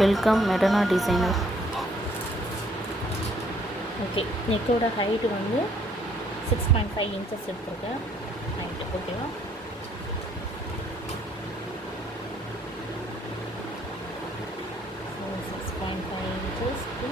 Welcome மெடனா designer. Okay, நெக்கோட height வந்து 6.5 இன்ச்சஸ் எடுத்துருக்கேன் ஹைட்டு. ஓகேவா? ஸோ 6.5 இன்ச்சஸ்க்கு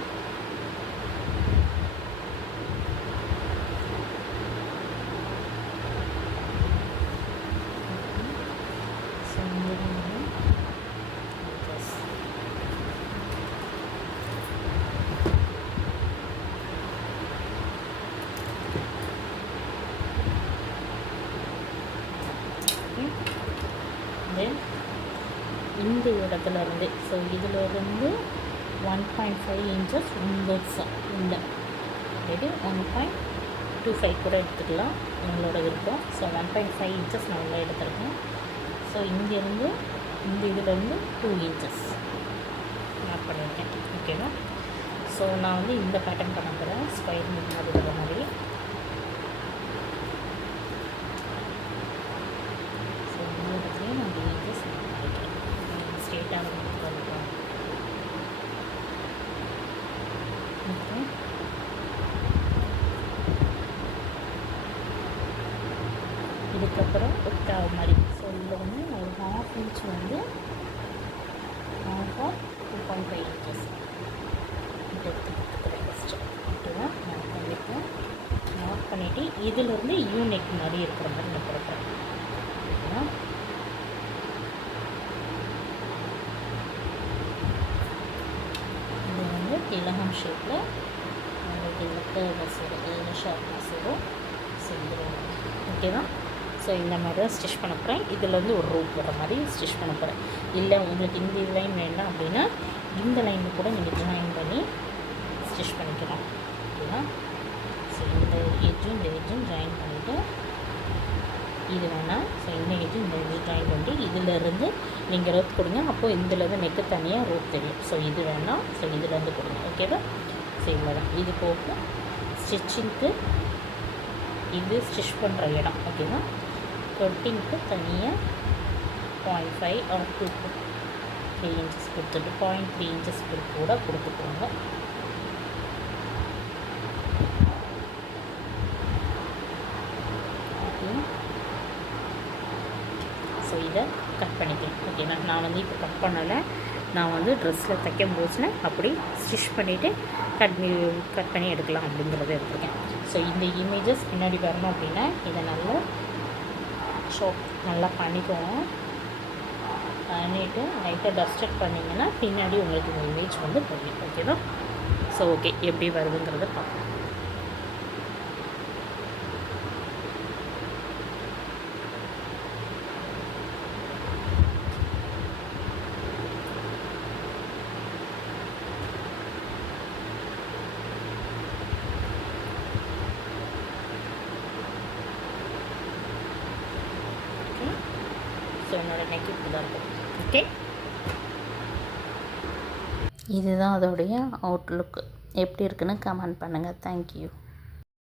தென் இந்த இடத்துல இருந்து, ஸோ இதிலிருந்து 1.5 இன்ச்சஸ் இந்த இது 1.25 கூட எடுத்துக்கலாம், உங்களோட விருப்பம். ஸோ 1.5 இன்ச்சஸ் நான் உள்ள எடுத்துருக்கேன். ஸோ இங்கேருந்து இந்த இதிலேருந்து 2 இன்ச்சஸ் மார்க் பண்ணியிருக்கேன். ஓகேவா? ஸோ நான் வந்து இந்த பேட்டர்ன் பண்ண போகிறேன், ஸ்கொயர் மாதிரி வர மாதிரி. ஸோ இந்த இடத்துலையும் நான் 2 இன்ச்சஸ் பண்ணிக்கிறேன். ஸ்ட்ரெயிட்டான பண்ணிக்கலாம். ஓகே, இதுக்கப்புறம் ஒரு டாவ் மாதிரி. ஸோ இதில் வந்து ஒரு 1/2 இன்ச் வந்து 2.5 இன்ச்சஸ் எடுத்துக்கிறேன் ஃபஸ்ட்டு. ஓகேவா? மார்க் பண்ணிவிட்டேன். மார்க் பண்ணிவிட்டு இதிலேருந்து யூனெக் மாதிரி இருக்கிற மாதிரி நான் கொடுக்குறேன். ஓகேவா? இது வந்து திலகம் ஷேப்பில் உங்களுக்கு இந்த கர்வ்னஸ் வரும், ஷார்ப்னஸ் வரும். ஸோ இது ஓகேவா? ஸோ இந்த மாதிரி தான் ஸ்டிச் பண்ண போகிறேன். இதில் வந்து ஒரு ரூப் வர மாதிரி ஸ்டிச் பண்ண போகிறேன். இல்லை உங்களுக்கு இந்த லைன் வேண்டாம் அப்படின்னா இந்த லைனில் கூட நீங்கள் ஜாயின் பண்ணி ஸ்டிச் பண்ணிக்கலாம். ஓகேவா? ஸோ இந்த எட்ஜும் ஜாயின் பண்ணிவிட்டு இது வேணாம். ஸோ இந்த எட்ஜும் இந்த எட்ஜும் ஜாயின் பண்ணிட்டு இதிலேருந்து நீங்கள் ரோப் கொடுங்க. அப்போது இதிலேருந்து நெக்கு தனியாக ரோப் தெரியும். ஸோ இது வேணாம். ஸோ இதிலேருந்து கொடுங்க. ஓகேவா? ஸோ இவ்வளோ தான். இது போக ஸ்டிச்சிங்க்கு இது ஸ்டிச் பண்ணுற இடம். ஓகேவா? கட்டிங்க்கு தனியாக 0.5 ஆர் 2.3 இன்ச்சஸ் கொடுத்துட்டு 0.3 இன்ச்சஸ் கூட கொடுத்துக்கோங்க. ஓகே, ஸோ இதை கட் பண்ணிக்கலாம். ஓகேவா? நான் வந்து இப்போ கட் பண்ணலை. நான் வந்து ட்ரெஸ்ஸில் தைக்கும் போச்சுன்னா அப்படி ஸ்டிச் பண்ணிவிட்டு கட் பண்ணி எடுக்கலாம் அப்படிங்கிறத எடுத்துருக்கேன். ஸோ இந்த இமேஜஸ் பின்னாடி வரணும் அப்படின்னா இதை நல்லா பண்ணிக்கோங்க. பண்ணிவிட்டு லைட்டாக டஸ்டட் பண்ணிங்கன்னா பின்னாடி உங்களுக்கு இந்த இமேஜ் வந்து தெரியும். ஓகேவா? ஸோ ஓகே, எப்படி வருதுங்கிறத பார்க்கலாம். ஸோ என்னோடய நெக் இப்படி தான் இருக்கும். ஓகே, இதுதான் அதோடைய அவுட்லுக்கு. எப்படி இருக்குன்னு கமெண்ட் பண்ணுங்கள். தேங்க்யூ.